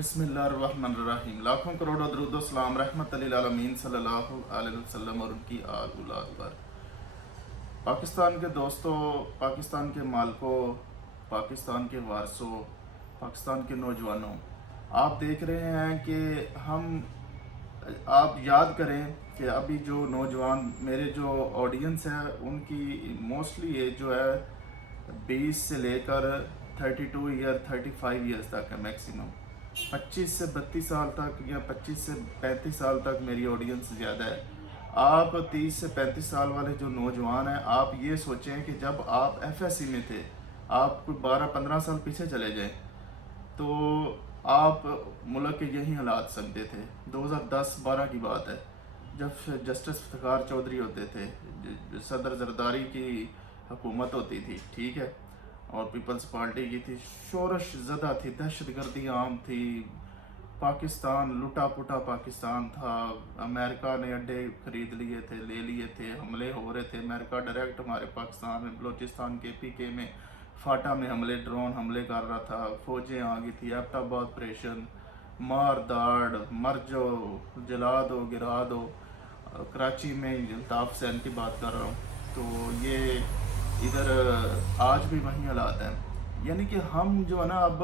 बिस्मिल्लाहिर्रहमानिर्रहीम। लाखों करोड़ों दरूद व सलाम रहमत लिल आलमीन सल्लल्लाहु अलैहि वसल्लम और उनकी आल औलाद पर। पाकिस्तान के दोस्तों, पाकिस्तान के मालकों, पाकिस्तान के वारसों, पाकिस्तान के नौजवानों, आप देख रहे हैं कि आप याद करें कि अभी जो नौजवान मेरे जो ऑडियंस है उनकी मोस्टली एज जो है 20 से लेकर 32 ईयर 35 ईयर्स तक है मैक्सिमम। 25 से 32 साल तक या 25 से 35 साल तक मेरी ऑडियंस ज़्यादा है। आप 30 से 35 साल वाले जो नौजवान हैं, आप ये सोचें कि जब आप एफएससी में थे, आप कोई 12-15 साल पीछे चले जाएं तो आप मुल्क के यही हालात समझते थे। 2010-12 की बात है, जब जस्टिस इफ्तिखार चौधरी होते थे, सदर जरदारी की हुकूमत होती थी, ठीक है, और पीपल्स पार्टी की थी। शोरश ज़दा थी, दहशतगर्दी आम थी, पाकिस्तान लुटा पुटा पाकिस्तान था। अमेरिका ने अड्डे खरीद लिए थे, ले लिए थे, हमले हो रहे थे। अमेरिका डायरेक्ट हमारे पाकिस्तान में बलूचिस्तान के में फाटा में हमले, ड्रोन हमले कर रहा था। फौजें आ गई थी, एबटाबाद ऑपरेशन, मार दाड़, मर जाओ, जला दो, गिरा दो। कराची में अल्ताफ सैन की बात कर रहा हूँ, तो ये इधर आज भी वही हालात हैं। यानी कि हम जो है ना, अब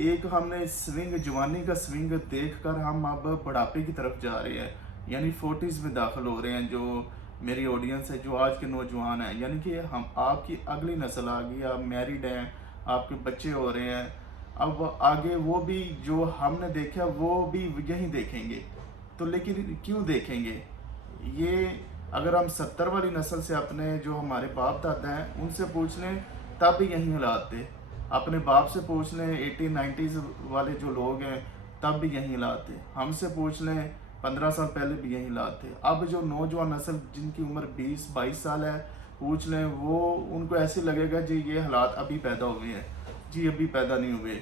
एक हमने स्विंग, जवानी का स्विंग देखकर हम अब बुढ़ापे की तरफ जा रहे हैं, यानी 40s में दाखिल हो रहे हैं। जो मेरी ऑडियंस है, जो आज के नौजवान हैं, यानी कि हम, आपकी अगली नस्ल आ गई, आप मैरिड हैं, आपके बच्चे हो रहे हैं, अब आगे वो भी जो हमने देखा वो भी यही देखेंगे। तो लेकिन क्यों देखेंगे ये? अगर हम 70 वाली नस्ल से, अपने जो हमारे बाप दादा हैं उनसे पूछ लें, तब भी यही हालात थे। अपने बाप से पूछ लें, 1890s वाले जो लोग हैं, तब भी यही हालात थे। हमसे पूछ लें, 15 साल पहले भी यही हालात थे। अब जो नौजवान नस्ल जिनकी उम्र 20-22 साल है, पूछ लें, वो उनको ऐसे लगेगा जी ये हालात अभी पैदा हुए हैं, जी अभी पैदा नहीं हुए।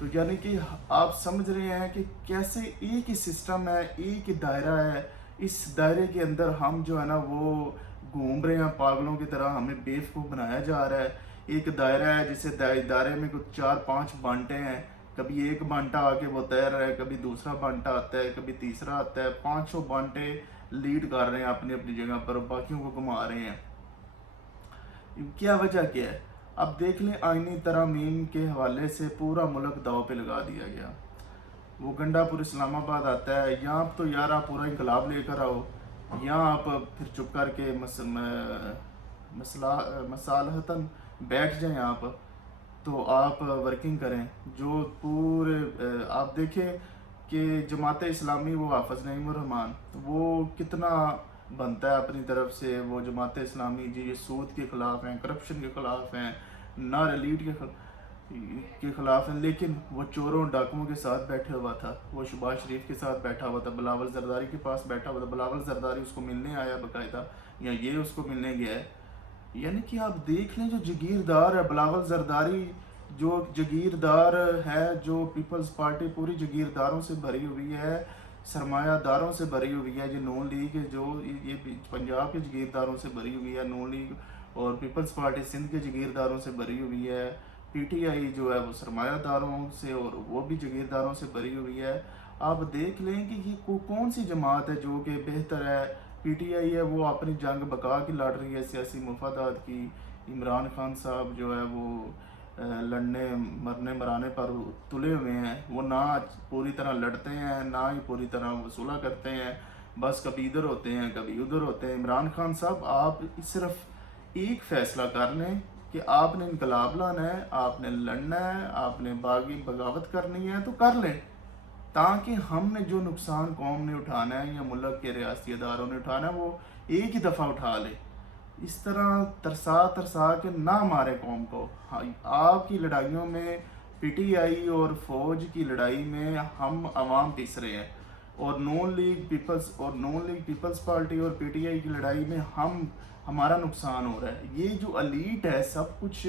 तो यानी कि आप समझ रहे हैं कि कैसे एक ही सिस्टम है, एक ही दायरा है। इस दायरे के अंदर हम जो है ना वो घूम रहे हैं पागलों की तरह, हमें बेवकूफ़ बनाया जा रहा है। एक दायरा है जिसे दायरे में कुछ 4-5 बांटे हैं, कभी एक बांटा आके वो तैर रहा है, कभी दूसरा बांटा आता है, कभी तीसरा आता है। 500 बांटे लीड कर रहे हैं अपनी अपनी जगह पर, बाकियों को घुमा रहे हैं। क्या वजह क्या है? अब देख लें, आईनी तरमीम के हवाले से पूरा मुल्क दाव पे लगा दिया गया। वो गंडापुर इस्लामाबाद आता है, यहाँ तो यार आप पूरा इनकलाब लेकर आओ, यहाँ आप फिर चुप करके मसालहतन बैठ जाएं आप, तो आप वर्किंग करें। जो पूरे आप देखें कि जमात इस्लामी, वो हाफिज नईमुर रहमान, वो कितना बनता है अपनी तरफ से। वो जमात इस्लामी जी ये सूद के ख़िलाफ़ हैं, करप्शन के ख़िलाफ़ हैं, नार एलीट के ख़िलाफ़ हैं, लेकिन वो चोरों डाकुओं के साथ बैठे हुआ था। वो शहबाज शरीफ के साथ बैठा हुआ था, बिलावल जरदारी के पास बैठा हुआ था। बिलावल जरदारी उसको मिलने आया बाकायदा, या ये उसको मिलने गया है। यानी कि आप देख लें, जो जगीरदार है बिलावल जरदारी, जो जगीरदार है, जो पीपल्स पार्टी पूरी जगीरदारों से भरी हुई है, सरमायादारों से भरी हुई है। जो नून लीग, जो ये पंजाब के जगीरदारों से भरी हुई है, नून लीग और पीपल्स पार्टी सिंध के जगीरदारों से भरी हुई है। पीटीआई जो है वो सरमायादारों से और वो भी जगीरदारों से भरी हुई है। आप देख लें कि ये कौन सी जमात है जो कि बेहतर है। पीटीआई है, वो अपनी जंग बका की लड़ रही है, सियासी मफादात की। इमरान खान साहब जो है वो लड़ने मरने मराने पर तुले हुए हैं। वो ना पूरी तरह लड़ते हैं, ना ही पूरी तरह वसूला करते हैं, बस कभी इधर होते हैं कभी उधर होते हैं। इमरान खान साहब, आप सिर्फ एक फ़ैसला कर लें कि आपने इनकलाब लाना है, आपने लड़ना है, आपने बगावत करनी है, तो कर लें, ताकि हमने जो नुकसान कौम ने उठाना है या मुल्क के रियासती अदारों ने उठाना है, वो एक ही दफ़ा उठा ले। इस तरह तरसा तरसा के ना मारे कौम को। हाँ, आपकी लड़ाइयों में, पीटीआई और फौज की लड़ाई में हम आवाम पिस रहे हैं, और नून लीग पीपल्स पार्टी और पीटीआई की लड़ाई में हमारा नुकसान हो रहा है। ये जो अलीट है, सब कुछ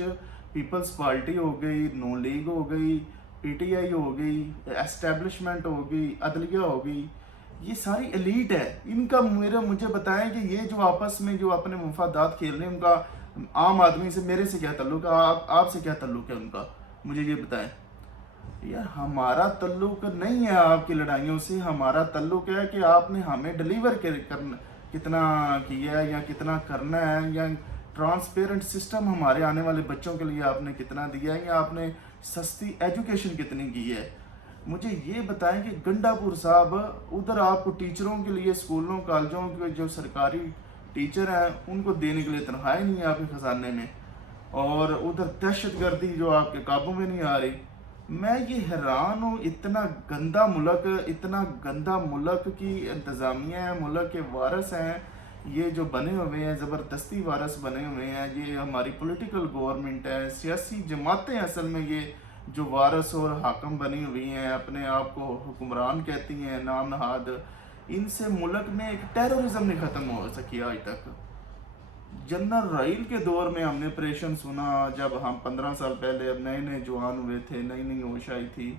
पीपल्स पार्टी हो गई, नून लीग हो गई, पीटीआई हो गई, एस्टेब्लिशमेंट हो गई, अदलिया हो गई, ये सारी एलीट है। इनका मुझे बताएं कि ये जो आपस में जो अपने मुफादात खेल रहे हैं, उनका आम आदमी से, मेरे से क्या ताल्लुक है, आपसे क्या ताल्लुक है उनका, मुझे ये बताएं। यार हमारा ताल्लुक नहीं है आपकी लड़ाइयों से, हमारा ताल्लुक है कि आपने हमें डिलीवर करना कितना किया है या कितना करना है, या ट्रांसपेरेंट सिस्टम हमारे आने वाले बच्चों के लिए आपने कितना दिया है, या आपने सस्ती एजुकेशन कितनी की है। मुझे ये बताएं कि गंडापुर साहब, उधर आपको टीचरों के लिए स्कूलों कॉलेजों के जो सरकारी टीचर हैं उनको देने के लिए तनख्वाहें नहीं है आपके खजाने में, और उधर दहशतगर्दी जो आपके काबू में नहीं आ रही। मैं ये हैरान हूँ, इतना गंदा मुल्क की इंतज़ामिया है, मुल्क के वारस हैं ये जो बने हुए हैं, ज़बरदस्ती वारस बने हुए हैं। ये हमारी पॉलिटिकल गवर्नमेंट है, सियासी जमातें असल में ये जो वारस और हाकम बनी हुई हैं, अपने आप को हुक्मरान कहती हैं नाम नहाद। इनसे मुल्क में एक टेररिज्म नहीं ख़त्म हो सकी आज तक। जनरल राइल के दौर में हमने ऑपरेशन सुना, जब हम 15 साल पहले अब नए नए जवान हुए थे, नई नई होश आई थी।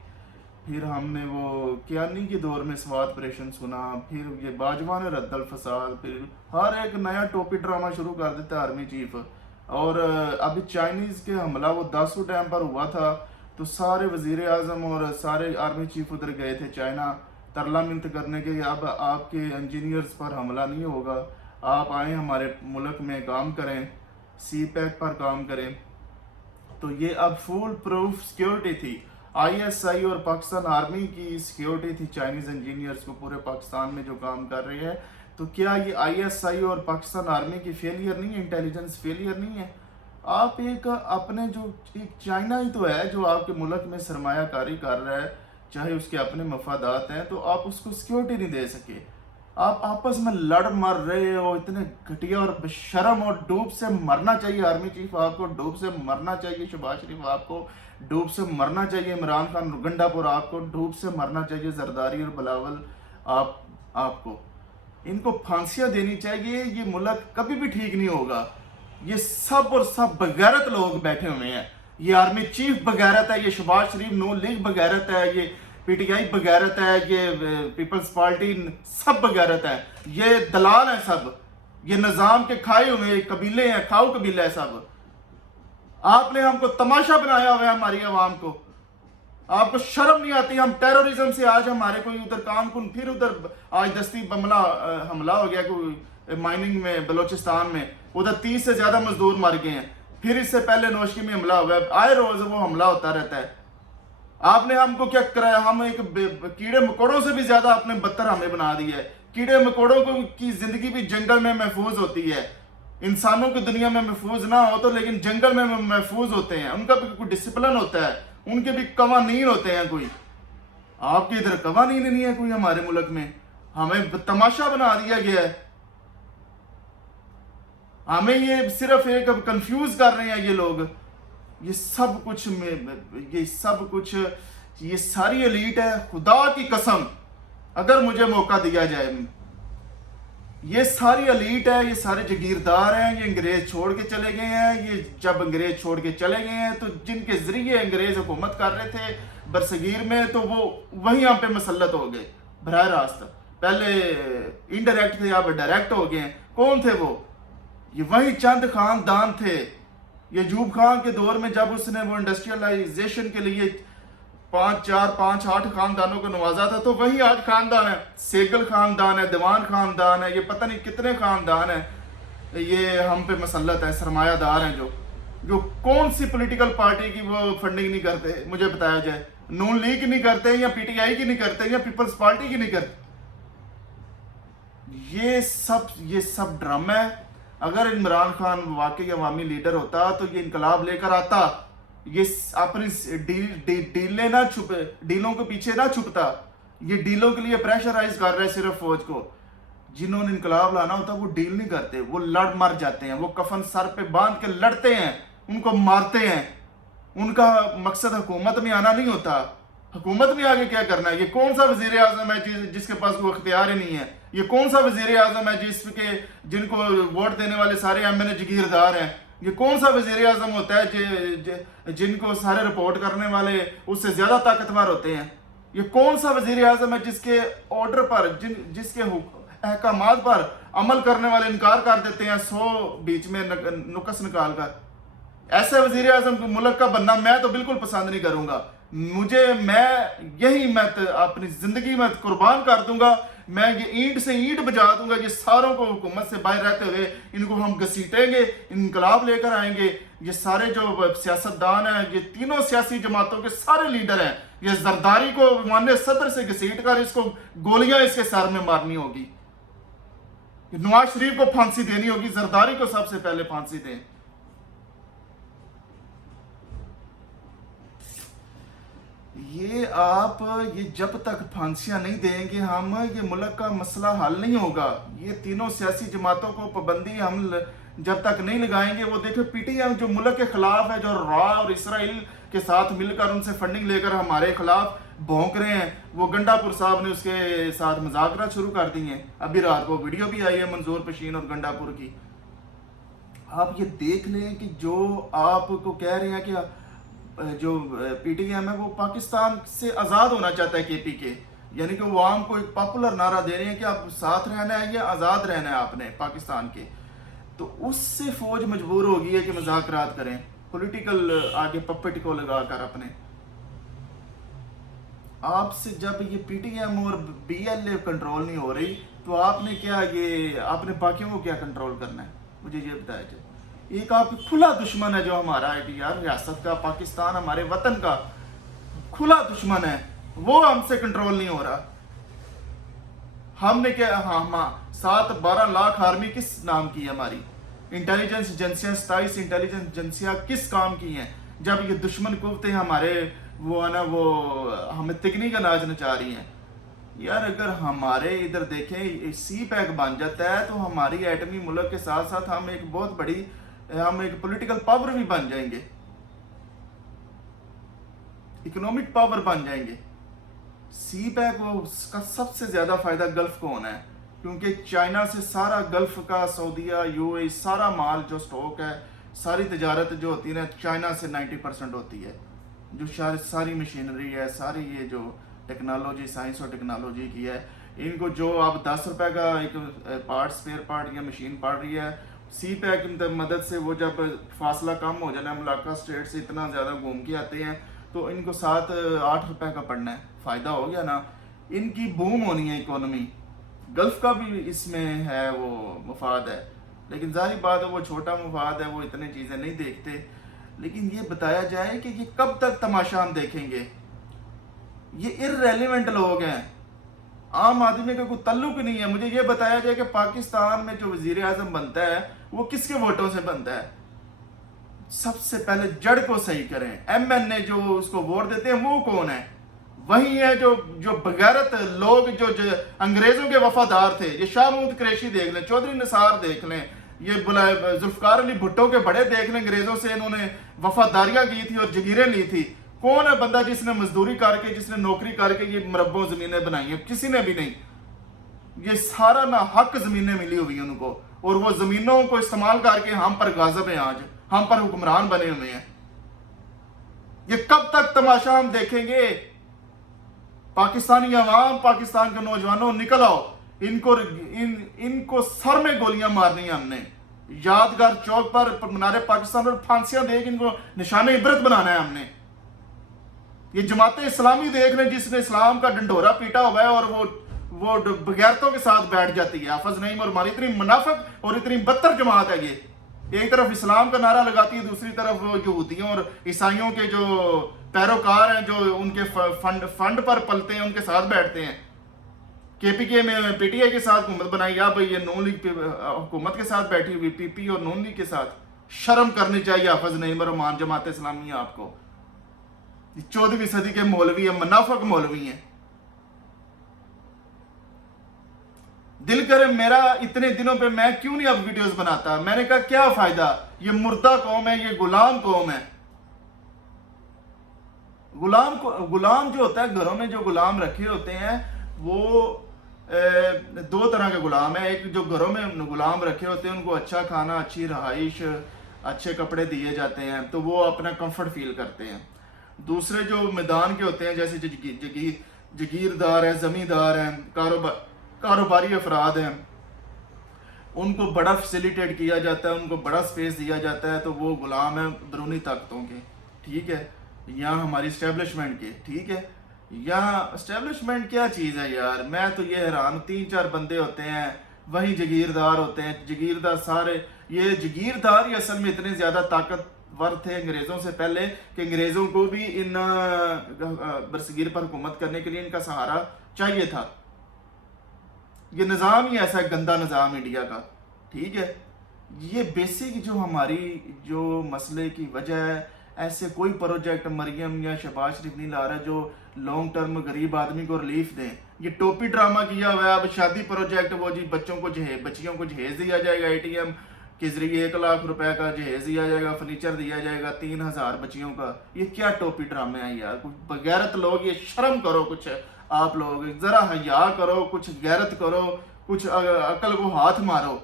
फिर हमने वो कियानी के दौर में स्वात ऑपरेशन सुना, फिर ये बाजवा ने रद्दल फसाद, फिर हर एक नया टोपी ड्रामा शुरू कर देता आर्मी चीफ। और अभी चाइनीज़ के हमला वो दासू डैम पर हुआ था, तो सारे वजीर आज़म और सारे आर्मी चीफ उधर गए थे चाइना तरला मिन्त करने के, अब आपके इंजीनियर्स पर हमला नहीं होगा, आप आए हमारे मुल्क में काम करें, सी पैक पर काम करें। तो ये अब फुल प्रूफ सिक्योरिटी थी, आईएसआई और पाकिस्तान आर्मी की सिक्योरिटी थी चाइनीज़ इंजीनियर्स को पूरे पाकिस्तान में जो काम कर रहे हैं। तो क्या ये आईएसआई और पाकिस्तान आर्मी की फेलियर नहीं है, इंटेलिजेंस फेलियर नहीं है? आप एक अपने जो एक चाइना ही तो है जो आपके मुल्क में सरमायाकारी कर रहा है, चाहे उसके अपने मफादात हैं, तो आप उसको सिक्योरिटी नहीं दे सके। आप आपस में लड़ मर रहे हो, इतने घटिया और बेशरम, और डूब से मरना चाहिए आर्मी चीफ आपको, डूब से मरना चाहिए शहबाज शरीफ आपको, डूब से मरना चाहिए इमरान खान गंडापुर आपको, डूब से मरना चाहिए जरदारी और बिलावल आपको। इनको फांसियां देनी चाहिए। ये मुल्क कभी भी ठीक नहीं होगा। ये सब और सब बगैरत लोग बैठे हुए हैं। ये आर्मी चीफ बगैरत है, ये शहबाज शरीफ नून लीग बगैरत है, ये पीटीआई बगैरत है, ये पीपल्स पार्टी सब बगैरत है, ये दलाल हैं सब, ये निजाम के खाए हुए कबीले हैं, खाऊ कबीले हैं सब। आपने हमको तमाशा बनाया हुआ है, हमारी आवाम को। आपको शर्म नहीं आती? हम टेररिज्म से आज हमारे कोई उधर कानपुन, फिर उधर आज दस्ती हमला हो गया कोई माइनिंग में बलोचिस्तान में, उधर 30 से ज्यादा मजदूर मर गए हैं। फिर इससे पहले नौशकी में हमला हुआ है, आए रोज वो हमला होता रहता है। आपने हमको क्या कराया? हम एक कीड़े मकोड़ों से भी ज्यादा आपने बदतर हमें बना दिया है। कीड़े मकोड़ों की जिंदगी भी जंगल में महफूज होती है, इंसानों की दुनिया में महफूज ना हो तो, लेकिन जंगल में महफूज होते हैं। उनका भी कोई डिसिप्लिन होता है, उनके भी कवानीन होते हैं कोई। आपके इधर कवानीन नहीं है कोई हमारे मुल्क में। हमें तमाशा बना दिया गया है। हमें ये सिर्फ एक कंफ्यूज कर रहे हैं ये लोग। ये सब कुछ ये सारी एलीट है। खुदा की कसम, अगर मुझे मौका दिया जाए, ये सारी एलीट है, ये सारे जगीरदार हैं, ये अंग्रेज छोड़ के चले गए हैं। ये जब अंग्रेज छोड़ के चले गए हैं तो जिनके जरिए अंग्रेज हुकूमत कर रहे थे बरसगीर में, तो वो वहीं यहाँ पे मसलत हो गए बराह रास्त। पहले इनडायरेक्ट थे, अब डायरेक्ट हो गए। कौन थे वो? ये वही चंद खानदान थे। ये अयूब खान के दौर में जब उसने वो इंडस्ट्रियलाइजेशन के लिए 5-8 खानदानों को नवाजा था, तो वही आज खानदान है। सेगल खानदान है, दीवान खानदान है, ये पता नहीं कितने खानदान है, ये हम पे मसलत है, सरमायादार हैं जो कौन सी पॉलिटिकल पार्टी की वो फंडिंग नहीं करते, मुझे बताया जाए। नून लीग की नहीं करते, या पीटीआई की नहीं करते, या पीपल्स पार्टी की नहीं करते। ये सब ड्रामा है। अगर इमरान खान वाकई अवामी लीडर होता तो ये इनकलाब लेकर आता, ये अपनी डीलों के पीछे ना छुपता। ये डीलों के लिए प्रेशराइज कर रहे हैं सिर्फ फौज को। जिन्होंने इनकलाब लाना होता वो डील नहीं करते, वो लड़ मर जाते हैं। वो कफन सर पे बांध के लड़ते हैं, उनको मारते हैं। उनका मकसद हुकूमत में आना नहीं होता। हुकूमत में आगे क्या करना है? ये कौन सा वजीर आजम है जिसके पास कोई इख्तियार ही नहीं है? ये कौन सा वजीर आजम है जिनको वोट देने वाले सारे एमएनए जगीरदार हैं? ये कौन सा वजीर आजम होता है जिनको सारे रिपोर्ट करने वाले उससे ज्यादा ताकतवर होते हैं? ये कौन सा वजीर आजम है जिसके ऑर्डर पर, जिसके अहकामात पर अमल करने वाले इनकार कर देते हैं 100 बीच में नुक्स निकाल कर? ऐसे वजीर आजम मुल्क का बनना मैं तो बिल्कुल पसंद नहीं करूंगा। میں اپنی زندگی میں قربان کر دوں گا، میں یہ اینٹ سے اینٹ بجا دوں گا، یہ ساروں کو حکومت سے باہر رہتے ہوئے ان کو ہم گھسیٹیں گے، انقلاب لے کر آئیں گے۔ یہ سارے جو سیاستدان ہیں، یہ تینوں سیاسی جماعتوں کے سارے لیڈر ہیں، یہ زرداری کو ایوان صدر سے گھسیٹ کر اس کو گولیاں اس کے سر میں مارنی ہوگی، نواز شریف کو پھانسی دینی ہوگی، زرداری کو سب سے پہلے پھانسی دیں۔ یہ جب تک پھانسیاں نہیں دیں گے ہم، یہ ملک کا مسئلہ حل نہیں ہوگا۔ یہ تینوں سیاسی جماعتوں کو پابندی ہم جب تک نہیں لگائیں گے، وہ دیکھیں پی ٹی ایم جو ملک کے خلاف ہے، جو را اور اسرائیل کے ساتھ مل کر ان سے فنڈنگ لے کر ہمارے خلاف بھونک رہے ہیں، وہ گنڈا پور صاحب نے اس کے ساتھ مذاکرات شروع کر دی ہیں۔ ابھی رات کو ویڈیو بھی آئی ہے منظور پشین اور گنڈا پور کی۔ آپ یہ دیکھ لیں کہ جو آپ کو کہہ رہے ہیں کہ جو پی ٹی ایم ہے وہ پاکستان سے آزاد ہونا چاہتا ہے، کے پی کے، یعنی کہ وہ عوام کو ایک پاپولر نعرہ دے رہے ہیں کہ آپ ساتھ رہنا ہے یا آزاد رہنا ہے آپ نے پاکستان کے، تو اس سے فوج مجبور ہوگی ہے کہ مذاکرات کریں، پولیٹیکل آگے پپٹ کو لگا کر اپنے۔ آپ سے جب یہ پی ٹی ایم اور بی ایل اے کنٹرول نہیں ہو رہی تو آپ نے باقیوں کو کیا کنٹرول کرنا ہے؟ مجھے یہ بتایا جائے۔ ایک آپ کھلا دشمن ہے جو ہمارا ریاست کا، پاکستان ہمارے وطن کا کھلا دشمن ہے، وہ ہم سے کنٹرول نہیں ہو رہا۔ ہم نے کیا 7-12 لاکھ آرمی کس نام کی ہے ہماری؟ انٹیلیجنس ایجنسیاں 27 انٹیلیجنس ایجنسیاں کس کام کی ہیں؟ جب یہ دشمن قوتیں ہمارے وہ ہمیں تکنی کا ناچ نچا رہی ہیں۔ یار اگر ہمارے ادھر دیکھیں سی پیک بن جاتا ہے تو ہماری ایٹمی ملک کے ساتھ ساتھ ہم ایک بہت بڑی پولیٹیکل پاور بھی بن جائیں گے، اکنامک پاور بن جائیں گے۔ سی پیک اس کا سب سے زیادہ فائدہ گلف کو ہونا ہے، کیونکہ چائنا سے سارا گلف کا، سعودیہ، یو اے سارا مال جو سٹاک ہے، ساری تجارت جو ہوتی ہے چائنا سے 90% ہوتی ہے، جو ساری مشینری ہے، ساری یہ جو ٹیکنالوجی، سائنس اور ٹیکنالوجی کی ہے، ان کو جو آپ 10 روپے کا ایک اسپیئر پارٹ یا مشین پڑ رہی ہے، سی پیک کی مدد سے وہ جب فاصلہ کم ہو جانا ہے، ملاقہ اسٹیٹ سے اتنا زیادہ گھوم کے آتے ہیں تو ان کو 7-8 روپے کا پڑنا ہے، فائدہ ہو گیا نا۔ ان کی بوم ہونی ہے اکانومی، گلف کا بھی اس میں ہے وہ مفاد ہے، لیکن ظاہر بات ہے وہ چھوٹا مفاد ہے، وہ اتنے چیزیں نہیں دیکھتے۔ لیکن یہ بتایا جائے کہ یہ کب تک تماشا ہم دیکھیں گے؟ یہ ارریلیونٹ لوگ ہیں، عام آدمی کا کوئی تعلق نہیں ہے۔ مجھے یہ بتایا جائے کہ پاکستان میں جو وزیر اعظم بنتا ہے وہ کس کے ووٹوں سے بنتا ہے؟ سب سے پہلے جڑ کو صحیح کریں۔ ایم این اے جو اس کو ووٹ دیتے ہیں وہ کون ہے؟ وہی ہے جو بغیرت لوگ جو انگریزوں کے وفادار تھے۔ یہ شاہ محمود قریشی دیکھ لیں، چودھری نثار دیکھ لیں، یہ ذوالفقار علی بھٹو کے بڑے دیکھ لیں، انگریزوں سے انہوں نے وفاداریاں کی تھی اور جگیریں لی تھی۔ کون ہے بندہ جس نے مزدوری کر کے، جس نے نوکری کر کے یہ مربوں زمینیں بنائی ہیں؟ کسی نے بھی نہیں۔ یہ سارا نا حق زمینیں ملی ہوئی ہیں ان کو، اور وہ زمینوں کو استعمال کر کے ہم پر غاضب ہیں، آج ہم پر حکمران بنے ہوئے ہیں۔ یہ کب تک تماشا ہم دیکھیں گے؟ پاکستانی عوام، پاکستان کے نوجوانوں نکل آؤ، ان کو سر میں گولیاں مارنی ہیں ہم نے، یادگار چوک پر منارے پاکستان پر پھانسیاں دے کے ان کو نشان عبرت بنانا ہے ہم نے۔ یہ جماعت اسلامی دیکھ لیں جس نے اسلام کا ڈنڈورا پیٹا ہوا ہے اور وہ بغیرتوں کے ساتھ بیٹھ جاتی ہے، حافظ نعیم اور ہماری اتنی منافق اور اتنی بدتر جماعت ہے۔ یہ ایک طرف اسلام کا نعرہ لگاتی ہے، دوسری طرف وہ یہودیوں اور عیسائیوں کے جو پیروکار ہیں، جو ان کے فنڈ پر پلتے ہیں، ان کے ساتھ بیٹھتے ہیں۔ کے پی کے میں پی ٹی آئی کے ساتھ حکومت بنائی، اب یہ نون لیگ حکومت کے ساتھ بیٹھی ہوئی، پی پی اور نون لیگ کے ساتھ۔ شرم کرنی چاہیے حافظ نعیم اور امان جماعت اسلامی آپ کو۔ 14ویں صدی کے مولوی ہیں، منافق مولوی ہیں۔ دل کرے میرا اتنے دنوں پہ میں کیوں نہیں اب ویڈیوز بناتا؟ میں نے کہا کیا فائدہ، یہ مردہ قوم ہے، یہ غلام قوم ہے۔ غلام جو ہوتا ہے، گھروں میں جو غلام رکھے ہوتے ہیں وہ 2 طرح کے غلام ہیں۔ ایک جو گھروں میں غلام رکھے ہوتے ہیں ان کو اچھا کھانا، اچھی رہائش، اچھے کپڑے دیے جاتے ہیں تو وہ اپنا کمفرٹ فیل کرتے ہیں۔ دوسرے جو میدان کے ہوتے ہیں، جیسے جگیردار ہیں، زمیندار ہیں، کاروباری افراد ہیں، ان کو بڑا فیسیلیٹیٹ کیا جاتا ہے، ان کو بڑا سپیس دیا جاتا ہے، تو وہ غلام ہیں درونی طاقتوں کے، ٹھیک ہے۔ یا ہماری اسٹیبلشمنٹ کے، ٹھیک ہے، یہاں اسٹیبلشمنٹ کیا چیز ہے یار، میں تو یہ حیران ہوں، 3-4 بندے ہوتے ہیں وہیں جگیردار ہوتے ہیں، جگیردار سارے، یہ جگیردار ہی اصل میں اتنے زیادہ طاقتور تھے انگریزوں سے پہلے کہ انگریزوں کو بھی ان برصغیر پر حکومت کرنے کے لیے ان کا سہارا چاہیے تھا۔ یہ نظام ہی ایسا ہے، گندا نظام انڈیا کا، ٹھیک ہے۔ یہ بیسک جو ہماری جو مسئلے کی وجہ ہے، ایسے کوئی پروجیکٹ مریم یا شہباز شریف نہیں لا رہا جو لانگ ٹرم غریب آدمی کو ریلیف دیں۔ یہ ٹوپی ڈرامہ کیا ہوا ہے، اب شادی پروجیکٹ، وہ جی بچیوں کو جہیز دیا جائے گا ATM کے ذریعے، 1 لاکھ روپے کا جہیز دیا جائے گا، فرنیچر دیا جائے گا 3000 بچیوں کا۔ یہ کیا ٹوپی ڈرامے ہیں یار، کچھ بغیرت لوگ، یہ شرم کرو کچھ، آپ لوگ ذرا حیا کرو، کچھ غیرت کرو، کچھ عقل کو ہاتھ مارو۔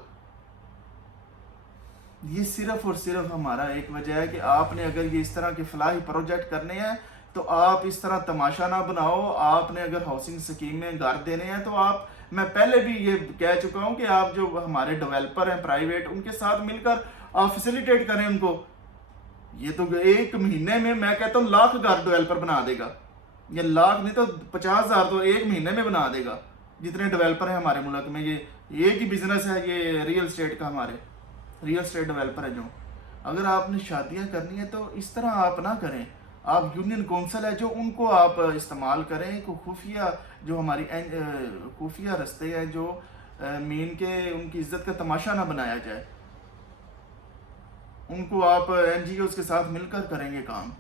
یہ صرف اور صرف ہمارا ایک وجہ ہے کہ آپ نے اگر یہ اس طرح کے فلاحی پروجیکٹ کرنے ہیں تو آپ اس طرح تماشا نہ بناؤ۔ آپ نے اگر ہاؤسنگ اسکیم میں گھر دینے ہیں تو آپ، میں پہلے بھی یہ کہہ چکا ہوں کہ آپ جو ہمارے ڈیولپر ہیں پرائیویٹ، ان کے ساتھ مل کر آپ فیسیلیٹیٹ کریں ان کو۔ یہ تو 1 مہینے میں کہتا ہوں لاکھ گھر ڈیولپر بنا دے گا، یہ لاکھ نہیں تو 50,000 تو 1 مہینے میں بنا دے گا، جتنے ڈیولپر ہیں ہمارے ملک میں۔ یہ ایک ہی بزنس ہے یہ ریئل اسٹیٹ کا، ہمارے ریئل اسٹیٹ ڈیولپر ہے جو۔ اگر آپ نے شادیاں کرنی ہیں تو اس طرح آپ نہ کریں، آپ یونین کونسل ہے جو ان کو آپ استعمال کریں، کو خفیہ جو ہماری خفیہ رستے ہیں جو مین کے، ان کی عزت کا تماشا نہ بنایا جائے۔ ان کو آپ NGOs کے ساتھ مل کر کریں گے کام،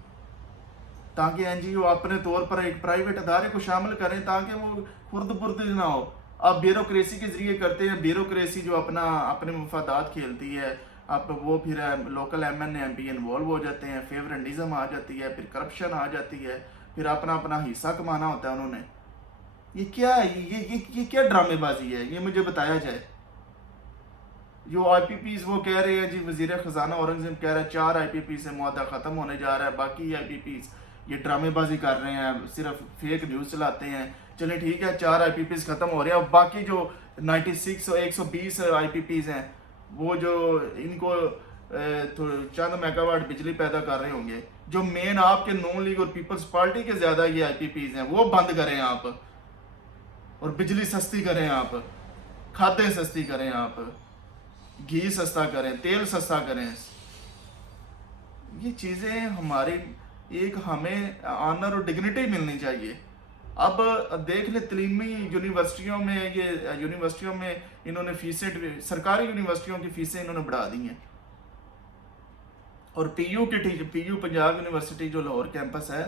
تاکہ NGO اپنے طور پر ایک پرائیویٹ ادارے کو شامل کریں تاکہ وہ خرد برد نہ ہو۔ آپ بیوروکریسی کے ذریعے کرتے ہیں، بیوروکریسی جو اپنے مفادات کھیلتی ہے، اب وہ پھر لوکل MN MP انوالو ہو جاتے ہیں، فیورنڈزم آ جاتی ہے، پھر کرپشن آ جاتی ہے، پھر اپنا حصہ کمانا ہوتا ہے انہوں نے۔ یہ کیا ہے، یہ کیا ڈرامے بازی ہے، یہ مجھے بتایا جائے۔ جو IPPs وہ کہہ رہے ہیں جی، وزیر خزانہ اورنگزیب کہہ رہا ہے 4 IPP سے معاہدہ ختم ہونے جا رہا ہے، باقی IPPs یہ ڈرامے بازی کر رہے ہیں، صرف فیک نیوز چلاتے ہیں۔ چلیں ٹھیک ہے، 4 IPPs ختم ہو رہے ہیں، اور باقی جو 96 اور 120 IPPs ہیں، وہ جو ان کو چند میگا واٹ بجلی پیدا کر رہے ہوں گے، جو مین آپ کے نون لیگ اور پیپلز پارٹی کے زیادہ یہ IPPs ہیں، وہ بند کریں آپ، اور بجلی سستی کریں آپ، کھادیں سستی کریں آپ، گھی سستا کریں، تیل سستا کریں۔ یہ چیزیں ہماری ایک ہمیں آنر اور ڈگنیٹی ملنی چاہیے۔ اب دیکھ لیں تعلیمی یونیورسٹیوں میں انہوں نے فیسیں، سرکاری یونیورسٹیوں کی فیسیں انہوں نے بڑھا دی ہیں، اور PU پنجاب یونیورسٹی جو لاہور کیمپس ہے،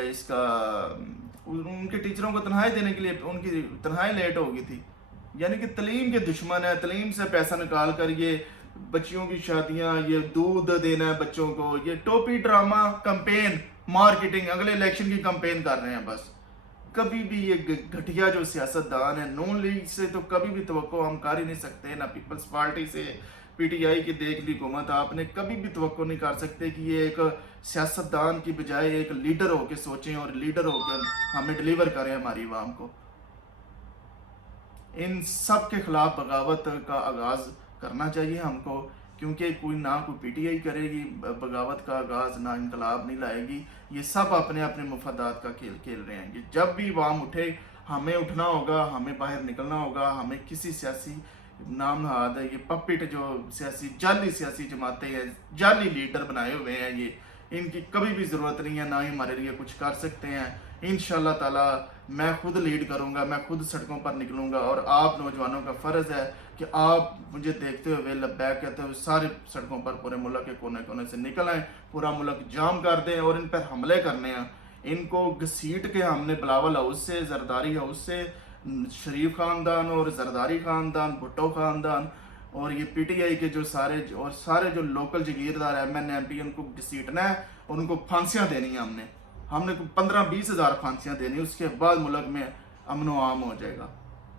اس کا ان کے ٹیچروں کو تنخواہیں دینے کے لیے ان کی تنخواہیں لیٹ ہو گئی تھی۔ یعنی کہ تعلیم کے دشمن ہے، تعلیم سے پیسہ نکال کر یہ بچیوں کی شادیاں، یہ دودھ دینا ہے بچوں کو، یہ ٹوپی ڈرامہ، کمپین، مارکیٹنگ، اگلے الیکشن کی کمپین کر رہے ہیں بس۔ کبھی بھی یہ گھٹیا جو سیاستدان ہے، نون لیگ سے تو کبھی بھی توقع ہم کر ہی نہیں سکتے، نہ پیپلز پارٹی سے، PTI کی دیکھ لی حکومت، آپ نے کبھی بھی توقع نہیں کر سکتے کہ یہ ایک سیاستدان کی بجائے ایک لیڈر ہو کے سوچیں اور لیڈر ہو کے ہمیں ڈیلیور کریں ہماری عوام کو۔ ان سب کے خلاف بغاوت کا آغاز کرنا چاہیے ہم کو، کیونکہ نہ کوئی PTI کرے گی بغاوت کا آغاز، نہ انقلاب نہیں لائے گی، یہ سب اپنے مفادات کا کھیل کھیل رہے ہیں۔ جب بھی عوام اٹھے، ہمیں اٹھنا ہوگا، ہمیں باہر نکلنا ہوگا، ہمیں کسی سیاسی نام نہاد ہے، یہ پپٹ جو جعلی سیاسی جماعتیں ہیں، جعلی لیڈر بنائے ہوئے ہیں، یہ ان کی کبھی بھی ضرورت نہیں ہے، نہ ہی ہمارے لیے کچھ کر سکتے ہیں۔ انشاءاللہ تعالی میں خود لیڈ کروں گا، میں خود سڑکوں پر نکلوں گا، اور آپ نوجوانوں کا فرض ہے کہ آپ مجھے دیکھتے ہوئے لبیک کہتے ہوئے سارے سڑکوں پر پورے ملک کے کونے کونے سے نکل آئیں، پورا ملک جام کر دیں، اور ان پر حملے کرنے ہیں۔ ان کو گھسیٹ کے ہم نے بلاول ہاؤس سے، زرداری ہاؤس سے، شریف خاندان اور زرداری خاندان، بھٹو خاندان، اور یہ PTI کے جو سارے جو لوکل جگیردار MN MP، ان کو گھسیٹنا ہے، اور ان کو پھانسیاں دینی ہیں۔ ہم نے 15-20 ہزار پھانسیاں دینی، اس کے بعد ملک میں امن و عام ہو جائے گا،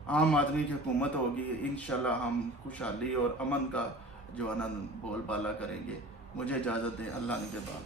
عام آدمی کی حکومت ہوگی۔ انشاءاللہ ہم خوشحالی اور امن کا جو بول بالا کریں گے۔ مجھے اجازت دیں، اللہ نگہبان۔